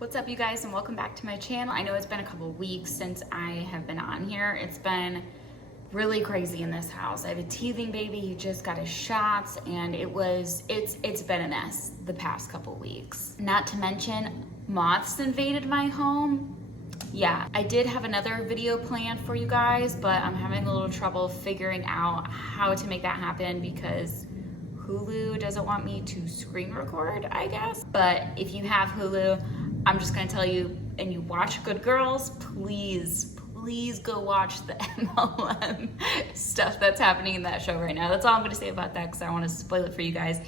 What's up, you guys, and welcome back to my channel. I know it's been a couple weeks since I have been on here. It's been really crazy in this house. I have a teething baby. He just got his shots, and it's been a mess the past couple weeks. Not to mention, moths invaded my home. Yeah, I did have another video planned for you guys, but I'm having a little trouble figuring out how to make that happen because Hulu doesn't want me to screen record, I guess. But if you have Hulu, I'm just gonna tell you, and you watch Good Girls, please go watch the MLM stuff that's happening in that show right now. That's all I'm gonna say about that because I don't want to spoil it for you guys.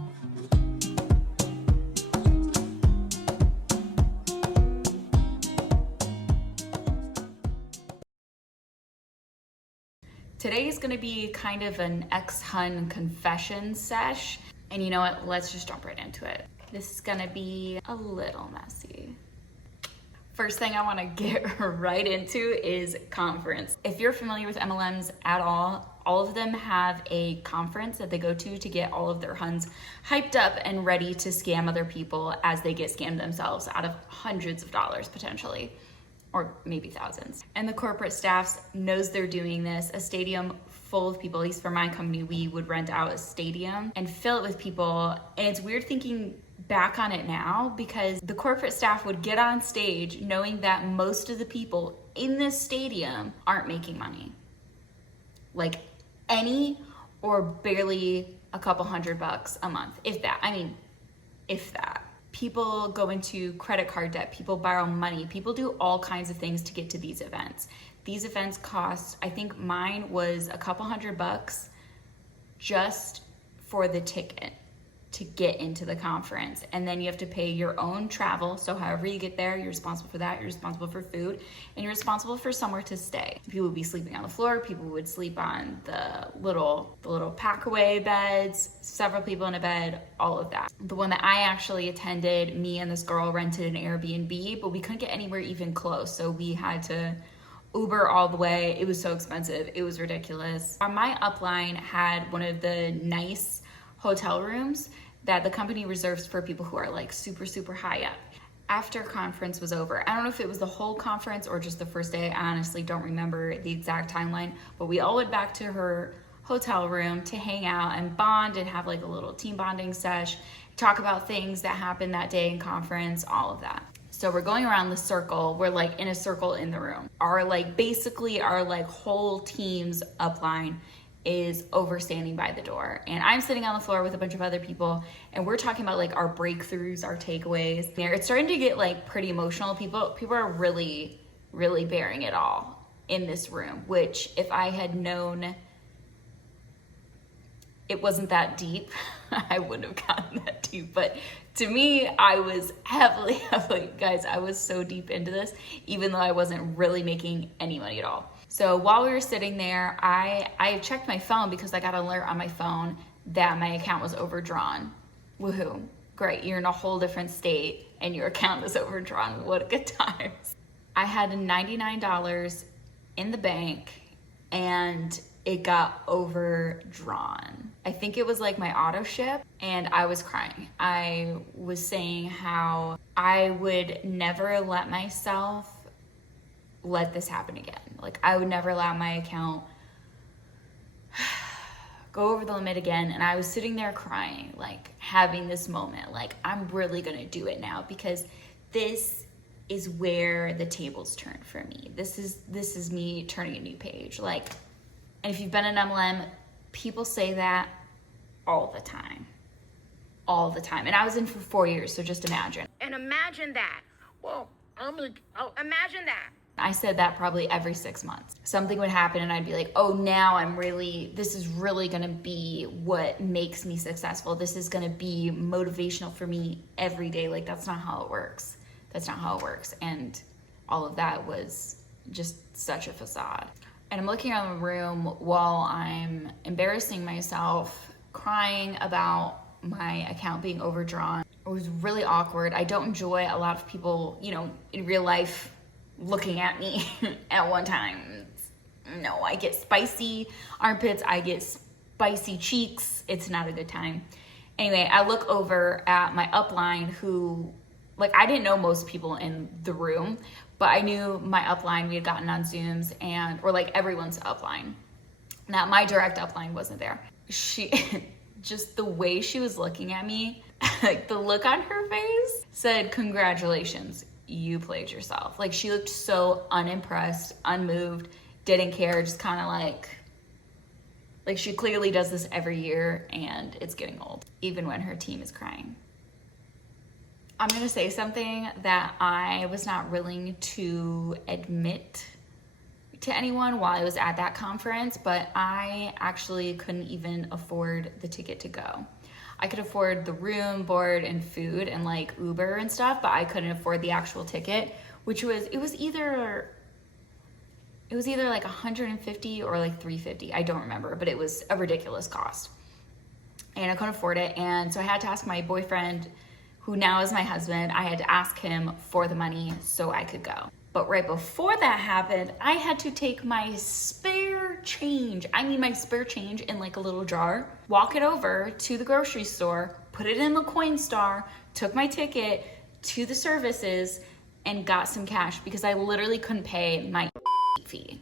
Today is gonna be kind of an Ex-Hun confession sesh. And you know what, let's just jump right into it. This is gonna be a little messy. First thing I wanna get right into is conference. If you're familiar with MLMs at all of them have a conference that they go to get all of their Huns hyped up and ready to scam other people as they get scammed themselves out of hundreds of dollars potentially, or maybe thousands. And the corporate staff knows they're doing this. A stadium full of people, at least for my company, we would rent out a stadium and fill it with people. And it's weird thinking back on it now because the corporate staff would get on stage knowing that most of the people in this stadium aren't making money. Like any or barely a couple $100 a month, if that. I mean, if that. People go into credit card debt, people borrow money, people do all kinds of things to get to these events. These events cost, I think mine was a couple $100 just for the ticket to get into the conference. And then you have to pay your own travel. So however you get there, you're responsible for that, you're responsible for food, and you're responsible for somewhere to stay. People would be sleeping on the floor, people would sleep on the little pack-away beds, several people in a bed, all of that. The one that I actually attended, me and this girl rented an Airbnb, but we couldn't get anywhere even close. So we had to Uber all the way. It was so expensive, it was ridiculous. My upline had one of the nice hotel rooms that the company reserves for people who are like super high up. After conference was over, I don't know if it was the whole conference or just the first day, I honestly don't remember the exact timeline, but we all went back to her hotel room to hang out and bond and have like a little team bonding sesh, talk about things that happened that day in conference, all of that. So we're going around the circle, we're like in a circle in the room. Our whole team's upline is over standing by the door. And I'm sitting on the floor with a bunch of other people and we're talking about like our breakthroughs, our takeaways. It's starting to get like pretty emotional. People are really bearing it all in this room, which if I had known it wasn't that deep, I wouldn't have gotten that deep. But to me, I was heavily, guys, I was so deep into this, even though I wasn't really making any money at all. So while we were sitting there, I checked my phone because I got an alert on my phone that my account was overdrawn. Woohoo, great, you're in a whole different state and your account is overdrawn. What a good time. I had $99 in the bank and it got overdrawn. I think it was like my auto ship and I was crying. I was saying how I would never let myself let this happen again. Like I would never allow my account go over the limit again. And I was sitting there crying, like having this moment, like I'm really gonna do it now because this is where the tables turn for me. This is me turning a new page. Like, and if you've been an MLM, people say that all the time. And I was in for 4 years, so just imagine. And imagine that. Well, imagine that. I said that probably every 6 months. Something would happen and I'd be like, oh, now this is really gonna be what makes me successful. This is gonna be motivational for me every day. Like that's not how it works. And all of that was just such a facade. And I'm looking around the room while I'm embarrassing myself, crying about my account being overdrawn. It was really awkward. I don't enjoy a lot of people, in real life looking at me at one time. No, I get spicy armpits, I get spicy cheeks. It's not a good time. Anyway, I look over at my upline who like I didn't know most people in the room, but I knew my upline. We had gotten on Zooms or like everyone's upline. Now my direct upline wasn't there. She, just the way she was looking at me, like the look on her face said, "Congratulations, you played yourself." Like she looked so unimpressed, unmoved, didn't care, just kind of like she clearly does this every year and it's getting old, even when her team is crying. I'm gonna say something that I was not willing to admit to anyone while I was at that conference, but I actually couldn't even afford the ticket to go. I could afford the room, board, and food and like Uber and stuff, but I couldn't afford the actual ticket, which was, it was either like $150 or like $350. I don't remember, but it was a ridiculous cost. And I couldn't afford it. And so I had to ask my boyfriend, who now is my husband, I had to ask him for the money so I could go. But right before that happened, I had to take my spare change, my spare change in like a little jar, walk it over to the grocery store, put it in the Coinstar, took my ticket to the services, and got some cash because I literally couldn't pay my fee.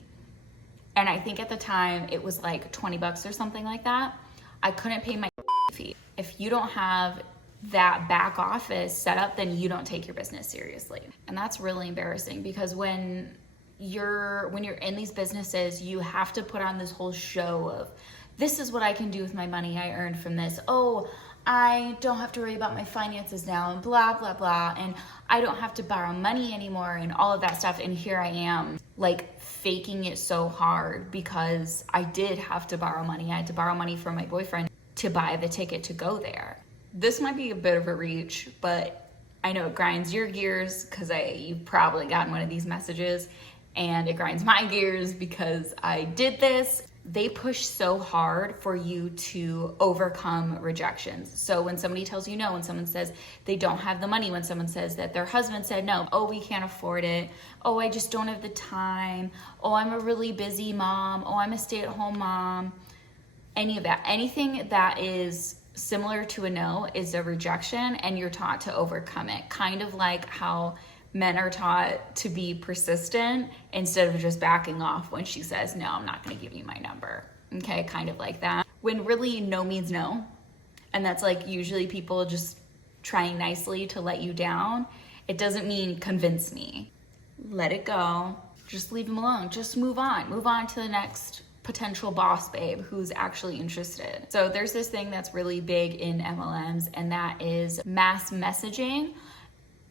And I think at the time it was like $20 or something like that. I couldn't pay my fee. If you don't have that back office set up, then you don't take your business seriously. And that's really embarrassing because when you're in these businesses, you have to put on this whole show of, this is what I can do with my money I earned from this. Oh, I don't have to worry about my finances now, and blah, blah, blah. And I don't have to borrow money anymore and all of that stuff. And here I am like faking it so hard because I did have to borrow money. I had to borrow money from my boyfriend to buy the ticket to go there. This might be a bit of a reach, but I know it grinds your gears because you've probably gotten one of these messages, and it grinds my gears because I did this. They push so hard for you to overcome rejections. So when somebody tells you no, when someone says they don't have the money, when someone says that their husband said no, oh, we can't afford it, oh, I just don't have the time, oh, I'm a really busy mom, oh, I'm a stay-at-home mom, any of that, anything that is similar to a no is a rejection, and you're taught to overcome it. Kind of like how men are taught to be persistent instead of just backing off when she says, no, I'm not going to give you my number. Okay, kind of like that. When really no means no. And that's like usually people just trying nicely to let you down. It doesn't mean convince me. Let it go. Just leave them alone. Just move on. Move on to the next potential boss babe who's actually interested. So there's this thing that's really big in MLMs, and that is mass messaging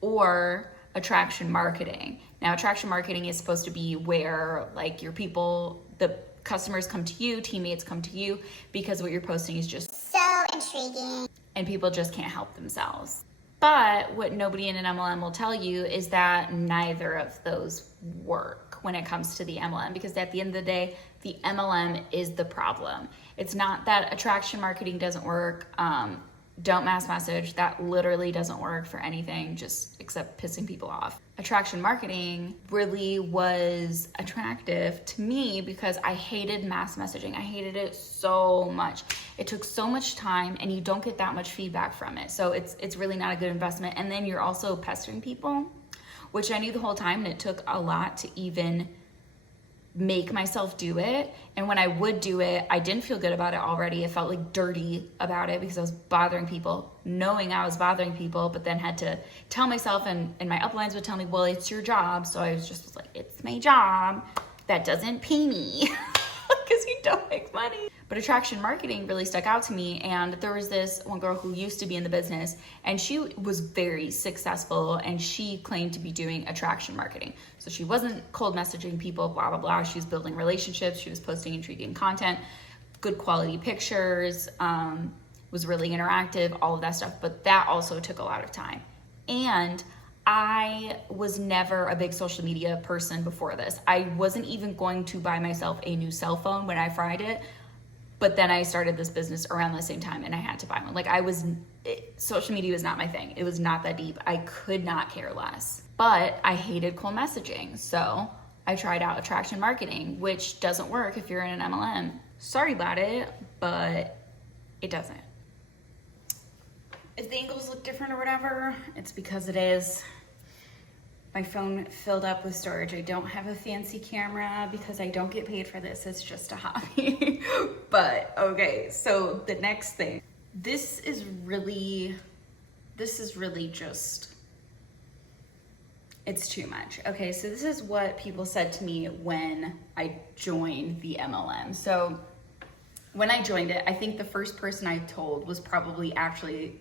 or attraction marketing. Now, attraction marketing is supposed to be where like your people, the customers come to you, teammates come to you because what you're posting is just so intriguing and people just can't help themselves. But what nobody in an MLM will tell you is that neither of those work when it comes to the MLM, because at the end of the day, the MLM is the problem. It's not that attraction marketing doesn't work. Don't mass message. That literally doesn't work for anything, just except pissing people off. Attraction marketing really was attractive to me because I hated mass messaging. I hated it so much. It took so much time and you don't get that much feedback from it. So it's really not a good investment. And then you're also pestering people, which I knew the whole time, and it took a lot to even make myself do it. And when I would do it, I didn't feel good about it already. I felt like dirty about it because I was bothering people, knowing I was bothering people, but then had to tell myself, and my uplines would tell me, well, it's your job. So I was just like, it's my job. That doesn't pay me because you don't make money. But attraction marketing really stuck out to me. And there was this one girl who used to be in the business, and she was very successful, and she claimed to be doing attraction marketing. So she wasn't cold messaging people, blah, blah, blah. She was building relationships. She was posting intriguing content, good quality pictures, was really interactive, all of that stuff. But that also took a lot of time. And I was never a big social media person before this. I wasn't even going to buy myself a new cell phone when I fried it. But then I started this business around the same time and I had to buy one. Like social media was not my thing. It was not that deep. I could not care less. But I hated cold messaging. So I tried out attraction marketing, which doesn't work if you're in an MLM. Sorry about it, but it doesn't. if the angles look different or whatever, it's because it is. My phone filled up with storage. I don't have a fancy camera because I don't get paid for this. It's just a hobby. But okay, so the next thing. This is really just, it's too much. Okay, so this is what people said to me when I joined the MLM. So when I joined it, I think the first person I told was probably actually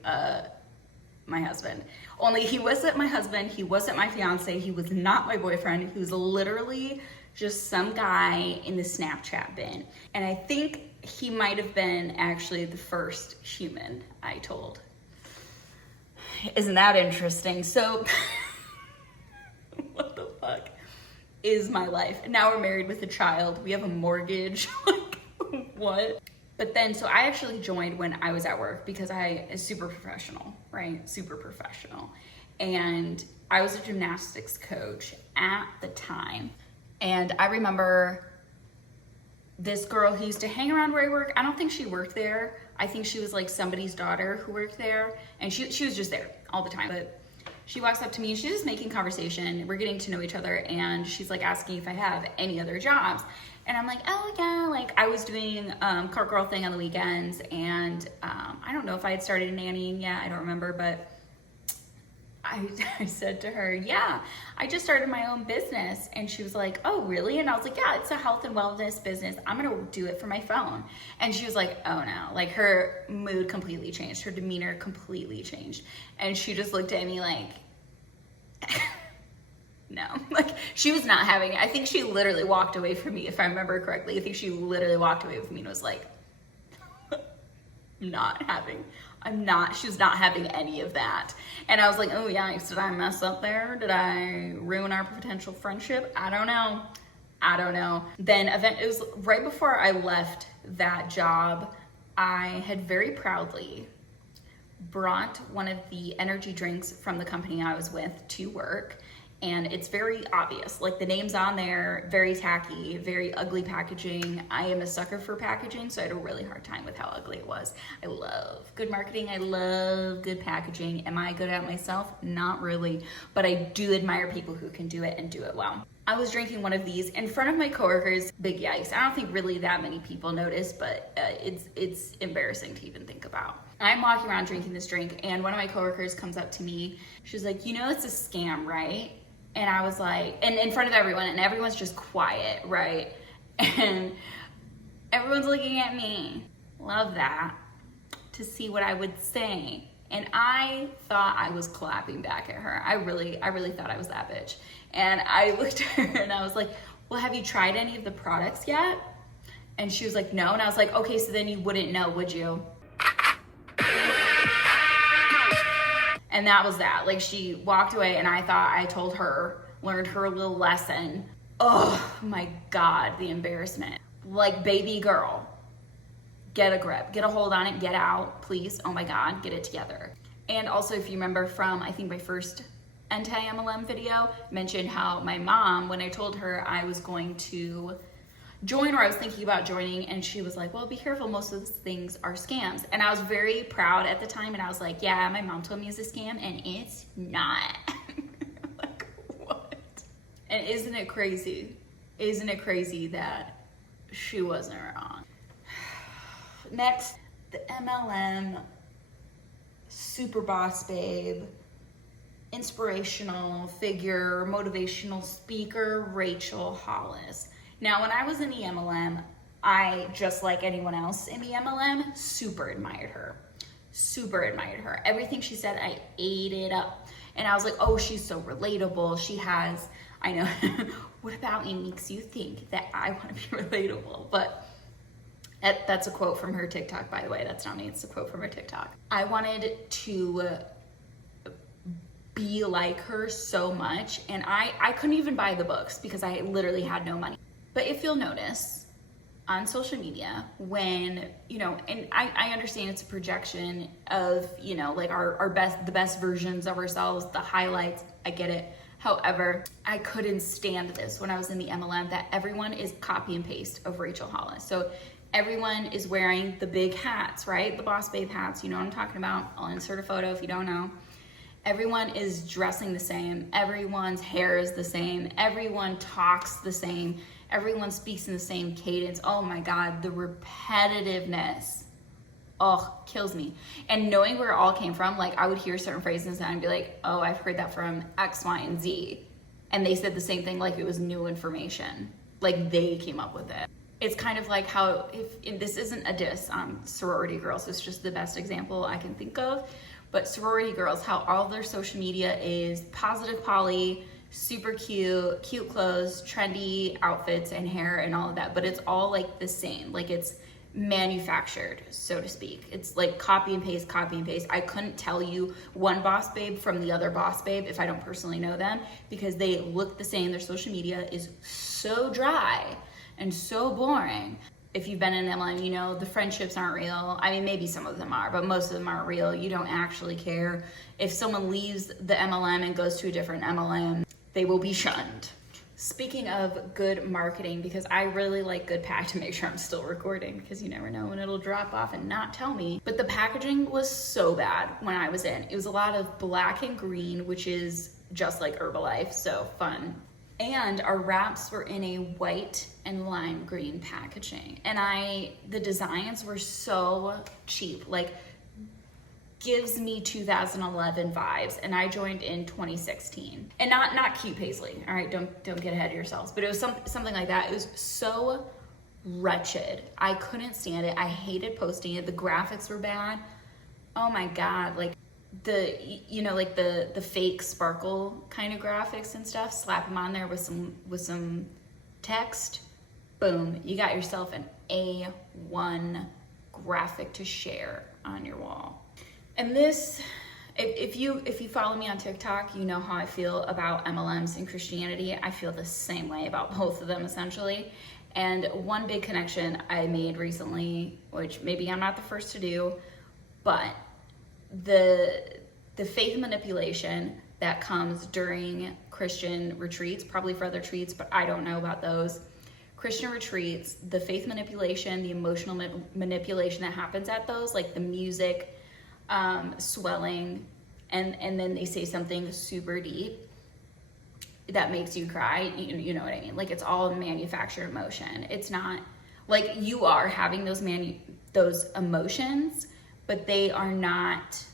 my husband. Only he wasn't my husband, he wasn't my fiance, he was not my boyfriend, he was literally just some guy in the Snapchat bin. And I think he might have been actually the first human I told. Isn't that interesting? So, what the fuck is my life? And now we're married with a child, we have a mortgage, like, what? But then, so I actually joined when I was at work because I is super professional, right? Super professional. And I was a gymnastics coach at the time. And I remember this girl who used to hang around where I work. I don't think she worked there. I think she was like somebody's daughter who worked there. And she was just there all the time. But she walks up to me and she's just making conversation. We're getting to know each other. And she's like asking if I have any other jobs. And I'm like, oh yeah, like I was doing cart girl thing on the weekends, and I don't know if I had started nannying yet, I don't remember, but I said to her, yeah, I just started my own business. And she was like, oh really? And I was like, yeah, it's a health and wellness business. I'm gonna do it for my phone. And she was like, oh no, like her mood completely changed, her demeanor completely changed. And she just looked at me like, no, like she was not having it. I think she literally walked away from me, if I remember correctly. I think she literally walked away from me and was like, she was not having any of that. And I was like, oh yeah, did I mess up there? Did I ruin our potential friendship? I don't know. Then it was right before I left that job, I had very proudly brought one of the energy drinks from the company I was with to work. And it's very obvious, like the name's on there, very tacky, very ugly packaging. I am a sucker for packaging, so I had a really hard time with how ugly it was. I love good marketing, I love good packaging. Am I good at it myself? Not really, but I do admire people who can do it and do it well. I was drinking one of these in front of my coworkers. Big yikes. I don't think really that many people noticed, but it's embarrassing to even think about. I'm walking around drinking this drink, and one of my coworkers comes up to me. She's like, you know it's a scam, right? And I was like, and in front of everyone, and everyone's just quiet, right? And everyone's looking at me. Love that. To see what I would say. And I thought I was clapping back at her. I really thought I was that bitch. And I looked at her and I was like, well, have you tried any of the products yet? And she was like, no. And I was like, okay, so then you wouldn't know, would you? And that was that. Like, she walked away and I thought I told her, learned her a little lesson. Oh my God, the embarrassment. Like, baby girl, get a grip, get a hold on it, get out, please. Oh my God, get it together. And also, if you remember from, I think my first anti-MLM video, mentioned how my mom, when I told her I was going to join, or I was thinking about joining, and she was like, well, be careful, most of these things are scams. And I was very proud at the time, and I was like, yeah, my mom told me it's a scam, and it's not. Like, what? And isn't it crazy? Isn't it crazy that she wasn't wrong? Next, the MLM super boss babe, inspirational figure, motivational speaker, Rachel Hollis. Now, when I was in the MLM, I, just like anyone else in the MLM, super admired her. Super admired her. Everything she said, I ate it up. And I was like, oh, she's so relatable. She has, I know, what about me makes you think that I want to be relatable? But that's a quote from her TikTok, by the way. That's not me, it's a quote from her TikTok. I wanted to be like her so much, and I couldn't even buy the books because I literally had no money. But if you'll notice on social media, when, you know, and I understand it's a projection of, you know, like the best versions of ourselves, the highlights, I get it. However, I couldn't stand this when I was in the MLM, that everyone is copy and paste of Rachel Hollis. So everyone is wearing the big hats, right? The Boss Babe hats, you know what I'm talking about. I'll insert a photo if you don't know. Everyone is dressing the same. Everyone's hair is the same. Everyone talks the same. Everyone speaks in the same cadence. Oh my God, the repetitiveness. Oh, kills me. And knowing where it all came from, like I would hear certain phrases and I'd be like, oh, I've heard that from X, Y, and Z. And they said the same thing like it was new information. Like they came up with it. It's kind of like how, if this isn't a diss on sorority girls, it's just the best example I can think of. But sorority girls, how all their social media is positive poly, super cute, cute clothes, trendy outfits and hair and all of that. But it's all like the same, like it's manufactured, so to speak. It's like copy and paste, copy and paste. I couldn't tell you one Boss Babe from the other Boss Babe if I don't personally know them, because they look the same. Their social media is so dry and so boring. If you've been in MLM, you know the friendships aren't real. I mean, maybe some of them are, but most of them aren't real. You don't actually care. If someone leaves the MLM and goes to a different MLM, they will be shunned. Speaking of good marketing, because I really like good pack to make sure I'm still recording, because you never know when it'll drop off and not tell me. But the packaging was so bad when I was in. It was a lot of black and green, which is just like Herbalife, so fun. And our wraps were in a white and lime green packaging. And the designs were so cheap, like gives me 2011 vibes, and I joined in 2016. And not cute paisley, all right, don't get ahead of yourselves, but it was something like that. It was so wretched. I couldn't stand it. I hated posting it. The graphics were bad. Oh my God, like the fake sparkle kind of graphics and stuff, slap them on there with some text, boom, you got yourself an A1 graphic to share on your wall. And this, if you follow me on TikTok, you know how I feel about MLMs and Christianity. I feel the same way about both of them essentially. And one big connection I made recently, which maybe I'm not the first to do, but the faith manipulation that comes during Christian retreats, probably for other retreats, but I don't know about those. Christian retreats, the faith manipulation, the emotional manipulation that happens at those, like the music, swelling, and then they say something super deep that makes you cry. You know what I mean? Like it's all manufactured emotion. It's not like you are having those emotions, but they are not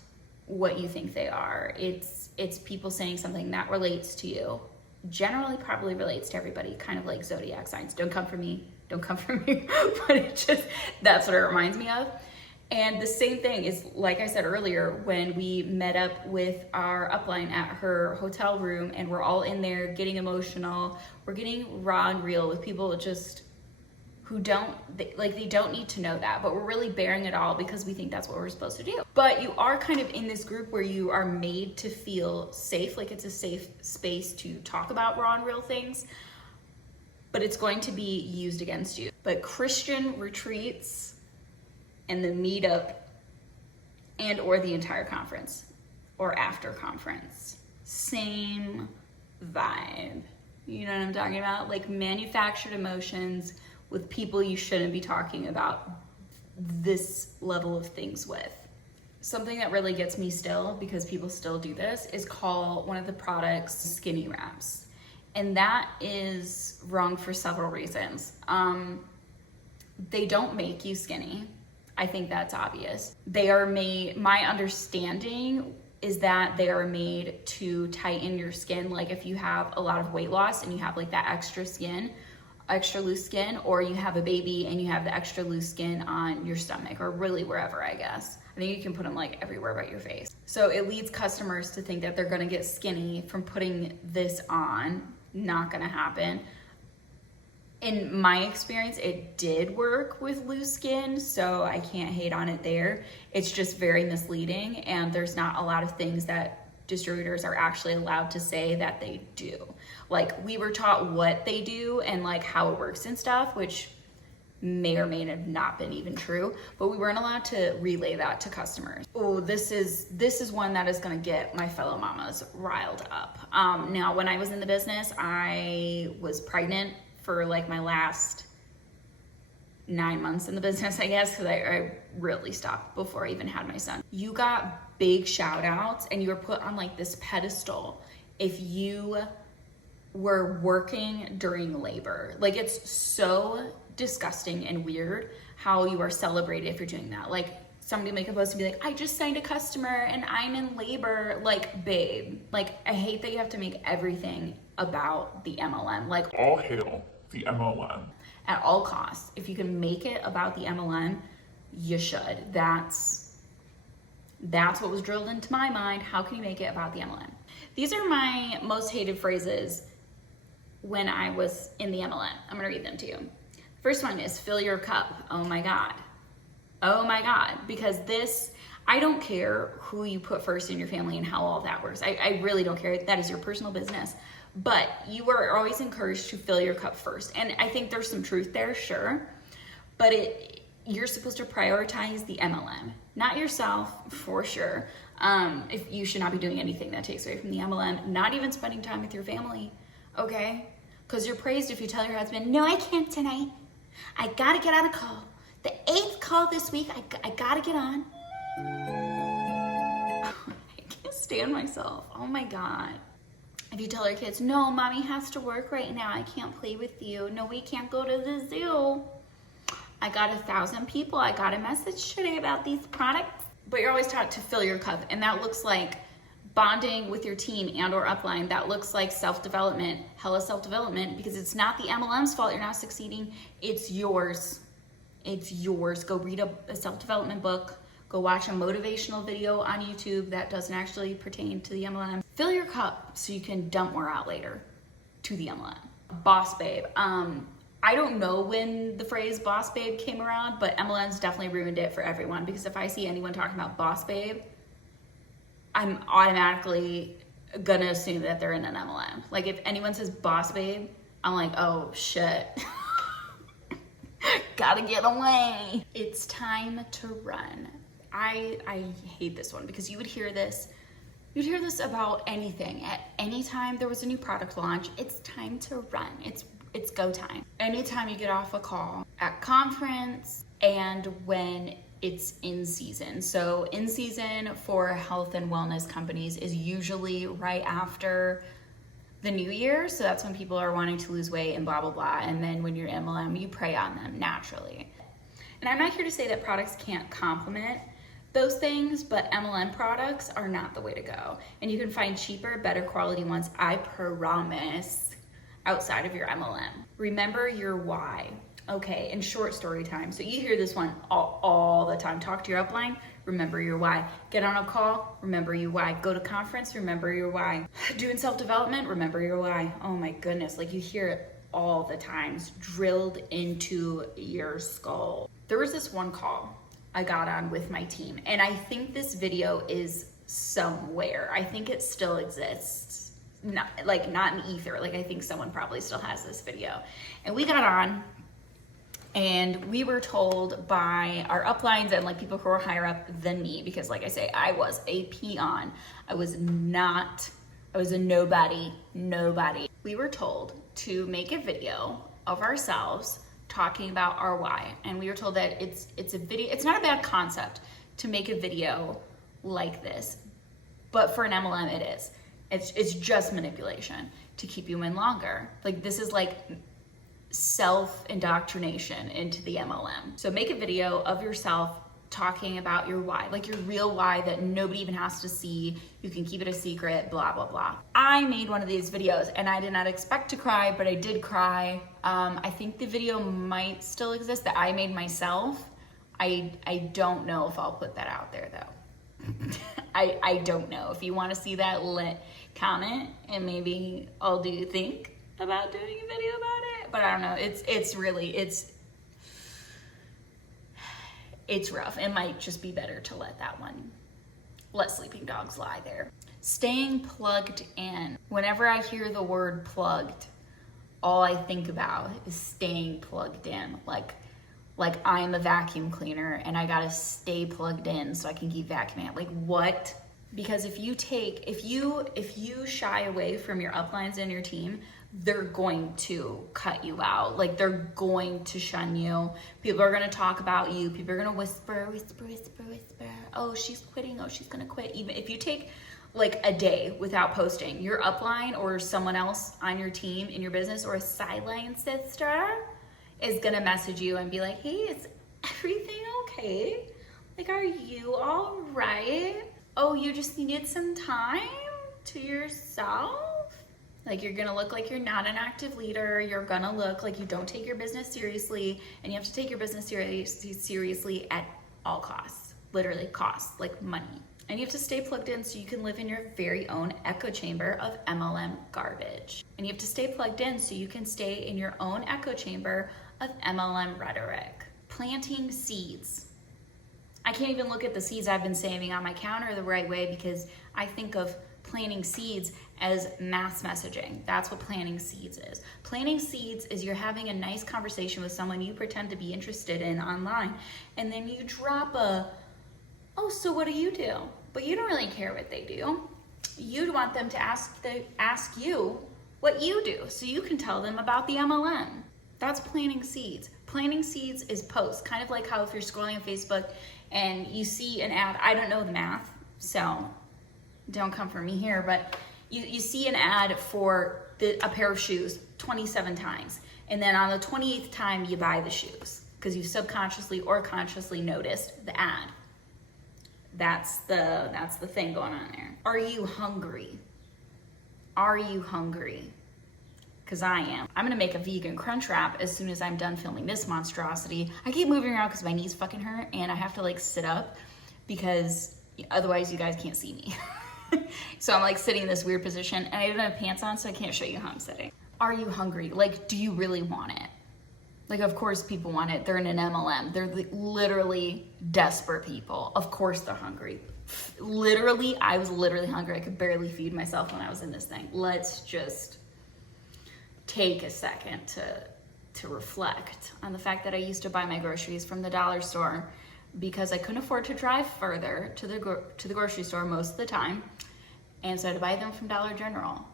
what you think they are. It's people saying something that relates to you. Generally probably relates to everybody, kind of like zodiac signs. Don't come for me, but that's what it reminds me of. And the same thing is, like I said earlier, when we met up with our upline at her hotel room and we're all in there getting emotional, we're getting raw and real with people just who they don't need to know that, but we're really bearing it all because we think that's what we're supposed to do. But you are kind of in this group where you are made to feel safe, like it's a safe space to talk about raw and real things, but it's going to be used against you. But Christian retreats and the meetup and or the entire conference or after conference, same vibe. You know what I'm talking about? Like manufactured emotions with people you shouldn't be talking about this level of things with. Something that really gets me still, because people still do this, is call one of the products skinny wraps. And that is wrong for several reasons. They don't make you skinny. I think that's obvious. They are made, my understanding is that they are made to tighten your skin. Like if you have a lot of weight loss and you have like that extra loose skin, or you have a baby and you have the extra loose skin on your stomach, or really wherever, I guess. I think you can put them like everywhere but your face. So it leads customers to think that they're gonna get skinny from putting this on. Not gonna happen. In my experience, it did work with loose skin, so I can't hate on it there. It's just very misleading, and there's not a lot of things that distributors are actually allowed to say that they do. Like we were taught what they do and like how it works and stuff, which may or may have not been even true, but we weren't allowed to relay that to customers. Oh, this is one that is gonna get my fellow mamas riled up. Now, when I was in the business, I was pregnant for like my last 9 months in the business, I guess, because I really stopped before I even had my son. You got big shout outs and you were put on like this pedestal if you were working during labor. Like, it's so disgusting and weird how you are celebrated if you're doing that. Like, somebody make a post and be like, I just signed a customer and I'm in labor. Like, babe, like, I hate that you have to make everything about the MLM. Like, all hail the MLM. At all costs, if you can make it about the MLM, you should. That's what was drilled into my mind. How can you make it about the MLM? These are my most hated phrases when I was in the MLM. I'm gonna read them to you. First one is fill your cup. Oh my God. Oh my God. Because this, I don't care who you put first in your family and how all that works. I really don't care. That is your personal business. But you are always encouraged to fill your cup first. And I think there's some truth there, sure. But you're supposed to prioritize the MLM, not yourself, for sure. If you should not be doing anything that takes away from the MLM, not even spending time with your family, okay? Because you're praised if you tell your husband, no, I can't tonight. I gotta get on a call. The 8th call this week, I gotta get on. I can't stand myself. Oh my God. If you tell your kids, no, mommy has to work right now. I can't play with you. No, we can't go to the zoo. I got 1,000 people. I got a message today about these products. But you're always taught to fill your cup. And that looks like bonding with your team and or upline. That looks like self-development, hella self-development, because it's not the MLM's fault you're not succeeding. It's yours. It's yours. Go read a self-development book. Go watch a motivational video on YouTube that doesn't actually pertain to the MLM. Fill your cup so you can dump more out later to the MLM. Boss babe. I don't know when the phrase boss babe came around, but MLM's definitely ruined it for everyone, because if I see anyone talking about boss babe, I'm automatically gonna assume that they're in an MLM. Like, if anyone says boss babe, I'm like, oh shit. Gotta get away. It's time to run. I hate this one, because you would hear this about anything. At any time there was a new product launch, it's time to run. It's go time. Anytime you get off a call, at conference, and when it's in season. So in season for health and wellness companies is usually right after the new year. So that's when people are wanting to lose weight and blah, blah, blah. And then when you're MLM, you prey on them naturally. And I'm not here to say that products can't complement those things, but MLM products are not the way to go. And you can find cheaper, better quality ones, I promise, outside of your MLM. Remember your why. Okay, and short story time. So you hear this one all the time. Talk to your upline, remember your why. Get on a call, remember your why. Go to conference, remember your why. Doing self-development, remember your why. Oh my goodness, like you hear it all the times, drilled into your skull. There was this one call I got on with my team, and I think this video is somewhere. I think it still exists. Not in ether. Like, I think someone probably still has this video. And we got on, and we were told by our uplines and like people who are higher up than me, because like I say, I was a peon. I was a nobody. We were told to make a video of ourselves talking about our why. And we were told that it's a video, it's not a bad concept to make a video like this, but for an MLM it is. It's just manipulation to keep you in longer. Like, this is like self-indoctrination into the MLM. So make a video of yourself talking about your why, like your real why that nobody even has to see. You can keep it a secret, blah, blah, blah. I made one of these videos and I did not expect to cry, but I did cry. I think the video might still exist that I made myself. I don't know if I'll put that out there though. I don't know. If you want to see that, comment, and maybe I'll think about doing a video about it. But I don't know. It's rough. It might just be better to let sleeping dogs lie there. Staying plugged in. Whenever I hear the word plugged, all I think about is staying plugged in. Like I'm a vacuum cleaner and I gotta stay plugged in so I can keep vacuuming. Like, what Because if you shy away from your uplines and your team, they're going to cut you out. Like, they're going to shun you. People are going to talk about you. People are going to whisper. Oh, she's quitting. Oh, she's going to quit. Even if you take like a day without posting, your upline or someone else on your team, in your business, or a sideline sister is going to message you and be like, hey, is everything okay? Like, are you all right? Oh, you just needed some time to yourself? Like, you're gonna look like you're not an active leader. You're gonna look like you don't take your business seriously, and you have to take your business seriously at all costs. Literally costs, like money. And you have to stay plugged in so you can live in your very own echo chamber of MLM garbage. And you have to stay plugged in so you can stay in your own echo chamber of MLM rhetoric. Planting seeds. I can't even look at the seeds I've been saving on my counter the right way, because I think of planting seeds as mass messaging. That's what planting seeds is. Planting seeds is you're having a nice conversation with someone you pretend to be interested in online, and then you drop oh, so what do you do? But you don't really care what they do. You'd want them to ask you what you do, so you can tell them about the MLM. That's planting seeds. Planting seeds is posts, kind of like how if you're scrolling on Facebook and you see an ad, I don't know the math, so don't come for me here, but you see an ad for a pair of shoes 27 times, and then on the 28th time you buy the shoes because you subconsciously or consciously noticed the ad. That's the thing going on there. Are you hungry? Are you hungry? Because I am. I'm gonna make a vegan crunch wrap as soon as I'm done filming this monstrosity. I keep moving around because my knees fucking hurt and I have to like sit up because otherwise you guys can't see me. So I'm like sitting in this weird position, and I don't have pants on, so I can't show you how I'm sitting. Are you hungry? Like, do you really want it? Like, of course people want it. They're in an MLM. They're literally desperate people. Of course they're hungry. Literally, I was literally hungry. I could barely feed myself when I was in this thing. Let's just take a second to reflect on the fact that I used to buy my groceries from the dollar store because I couldn't afford to drive further to the grocery store most of the time, and so I had to buy them from Dollar General.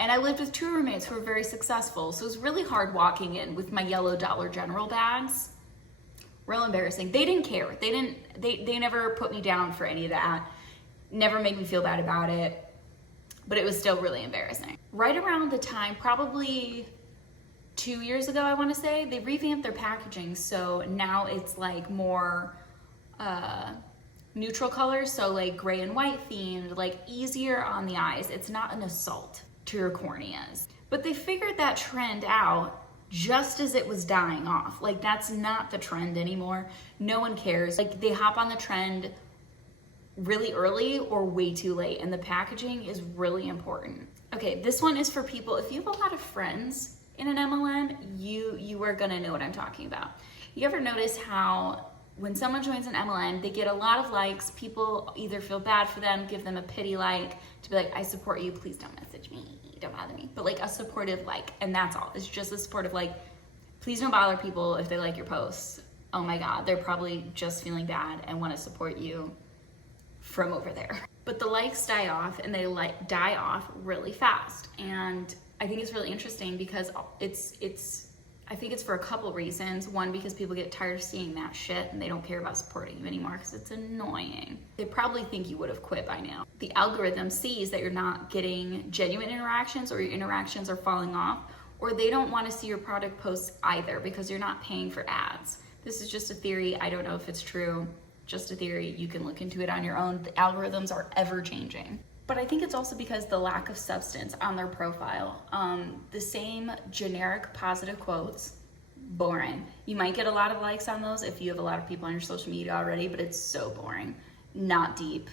And I lived with 2 roommates who were very successful, so it was really hard walking in with my yellow Dollar General bags. Real embarrassing. They didn't care. They never put me down for any of that. Never made me feel bad about it, but it was still really embarrassing. Right around the time, probably 2 years ago, I want to say, they revamped their packaging, so now it's like more neutral colors, so like gray and white themed, like easier on the eyes. It's not an assault to your corneas. But they figured that trend out just as it was dying off. Like, that's not the trend anymore. No one cares. Like, they hop on the trend really early or way too late, and the packaging is really important. Okay, this one is for people, if you have a lot of friends in an MLM, you are gonna know what I'm talking about. You ever notice how when someone joins an MLM, they get a lot of likes, people either feel bad for them, give them a pity like, to be like, I support you, please don't message me, don't bother me. But like a supportive like, and that's all. It's just a supportive like, please don't bother people if they like your posts. Oh my God, they're probably just feeling bad and want to support you from over there. But the likes die off, and they die off really fast. And I think it's really interesting because I think it's for a couple reasons. One, because people get tired of seeing that shit and they don't care about supporting you anymore because it's annoying. They probably think you would have quit by now. The algorithm sees that you're not getting genuine interactions, or your interactions are falling off, or they don't want to see your product posts either because you're not paying for ads. This is just a theory. I don't know if it's true. Just a theory. You can look into it on your own. The algorithms are ever changing. But I think it's also because the lack of substance on their profile. The same generic positive quotes, boring. You might get a lot of likes on those if you have a lot of people on your social media already, but it's so boring, not deep.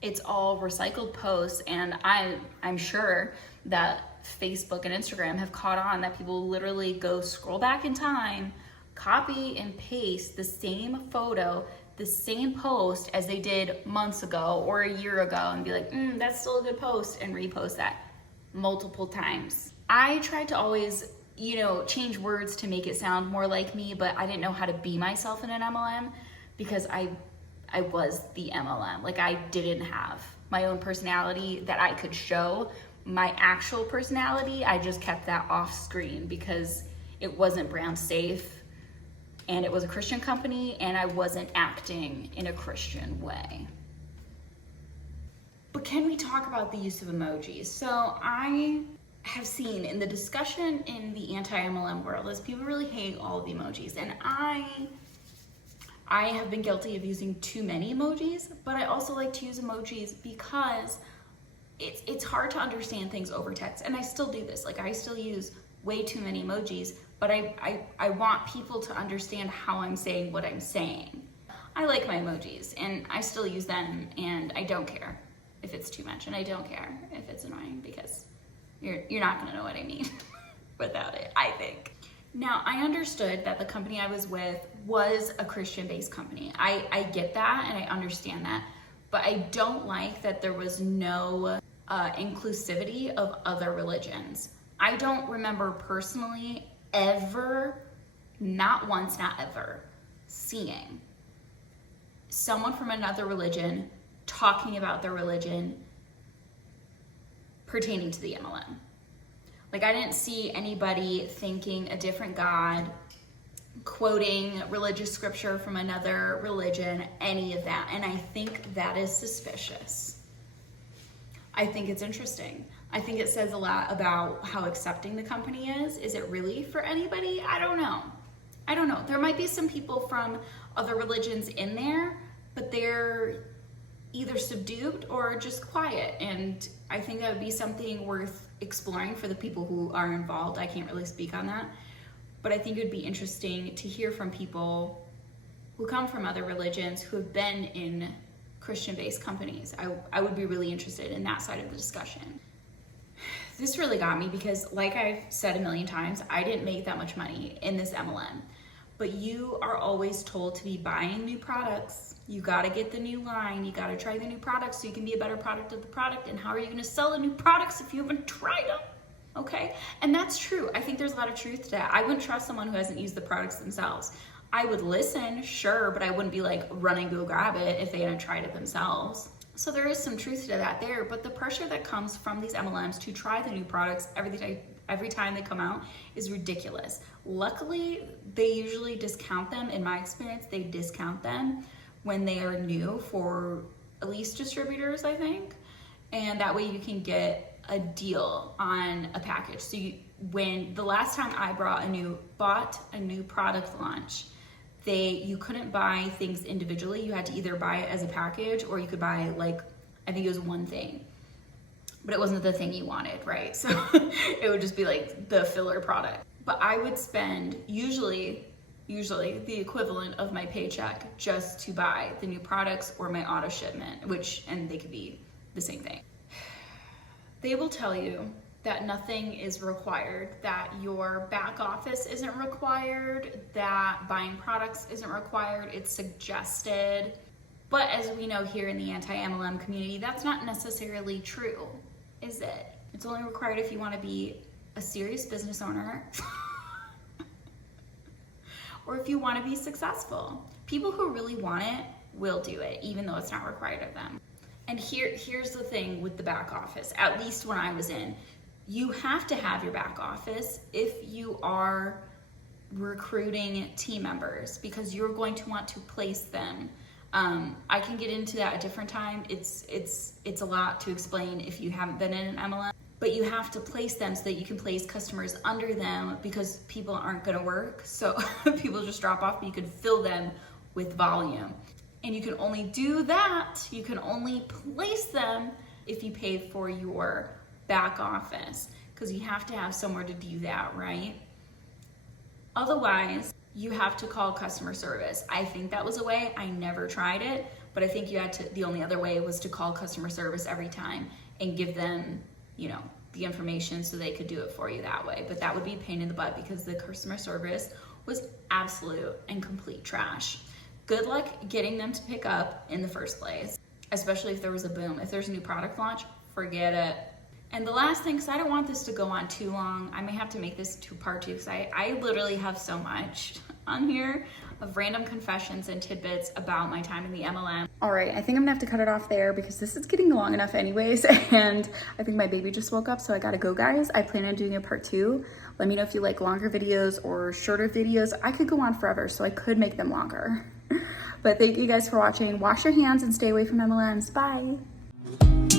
It's all recycled posts, and I'm sure that Facebook and Instagram have caught on that people literally go scroll back in time, copy and paste the same photo, the same post as they did months ago or a year ago, and be like, that's still a good post, and repost that multiple times. I tried to always, change words to make it sound more like me, but I didn't know how to be myself in an MLM because I was the MLM. Like, I didn't have my own personality that I could show. My actual personality, I just kept that off screen because it wasn't brand safe and it was a Christian company and I wasn't acting in a Christian way. But can we talk about the use of emojis? So I have seen in the discussion in the anti-MLM world is people really hate all of the emojis, and I have been guilty of using too many emojis, but I also like to use emojis because it's hard to understand things over text, and I still do this. Like, I still use way too many emojis, but I want people to understand how I'm saying what I'm saying. I like my emojis, and I still use them, and I don't care if it's too much, and I don't care if it's annoying, because you're not gonna know what I mean without it, I think. Now, I understood that the company I was with was a Christian-based company. I get that and I understand that, but I don't like that there was no inclusivity of other religions. I don't remember personally ever, not once, not ever, seeing someone from another religion talking about their religion pertaining to the MLM. Like, I didn't see anybody thanking a different God, quoting religious scripture from another religion, any of that. And I think that is suspicious. I think it's interesting. I think it says a lot about how accepting the company is. Is it really for anybody? I don't know. There might be some people from other religions in there, but they're either subdued or just quiet. And I think that would be something worth exploring for the people who are involved. I can't really speak on that, but I think it would be interesting to hear from people who come from other religions who have been in Christian-based companies. I would be really interested in that side of the discussion. This really got me because, like I've said a million times, I didn't make that much money in this MLM, but you are always told to be buying new products. You gotta get the new line, you gotta try the new products so you can be a better product of the product. And how are you gonna sell the new products if you haven't tried them? Okay, and that's true. I think there's a lot of truth to that. I wouldn't trust someone who hasn't used the products themselves. I would listen, sure, but I wouldn't be like, run and go grab it if they hadn't tried it themselves. So there is some truth to that there, but the pressure that comes from these MLMs to try the new products every time they come out is ridiculous. Luckily, they usually discount them. In my experience, they discount them when they are new for at least distributors, I think. And that way you can get a deal on a package. So when the last time I bought a new product launch, you couldn't buy things individually. You had to either buy it as a package or you could buy, like, I think it was one thing, but it wasn't the thing you wanted, right? So it would just be like the filler product. But I would spend usually the equivalent of my paycheck just to buy the new products or my auto shipment, and they could be the same thing. They will tell you that nothing is required, that your back office isn't required, that buying products isn't required, it's suggested. But as we know here in the anti-MLM community, that's not necessarily true, is it? It's only required if you want to be a serious business owner or if you want to be successful. People who really want it will do it, even though it's not required of them. And here's the thing with the back office, at least when I was in. You have to have your back office if you are recruiting team members, because you're going to want to place them. I can get into that a different time. It's a lot to explain if you haven't been in an MLM, but you have to place them so that you can place customers under them, because people aren't going to work. So people just drop off, but you can fill them with volume. And you can only do that, you can only place them if you pay for your back office, because you have to have somewhere to do that, right? Otherwise, you have to call customer service. I think that was a way. I never tried it, but I think the only other way was to call customer service every time and give them, the information so they could do it for you that way. But that would be a pain in the butt because the customer service was absolute and complete trash. Good luck getting them to pick up in the first place, especially if there was a boom. If there's a new product launch, forget it. And the last thing, because I don't want this to go on too long, I may have to make this part two, because I literally have so much on here. of random confessions and tidbits about my time in the MLM. All right, I think I'm gonna have to cut it off there because this is getting long enough anyways, and I think my baby just woke up, so I gotta go, guys. I plan on doing a part 2. Let me know if you like longer videos or shorter videos. I could go on forever, so I could make them longer. But thank you guys for watching. Wash your hands and stay away from MLMs. Bye.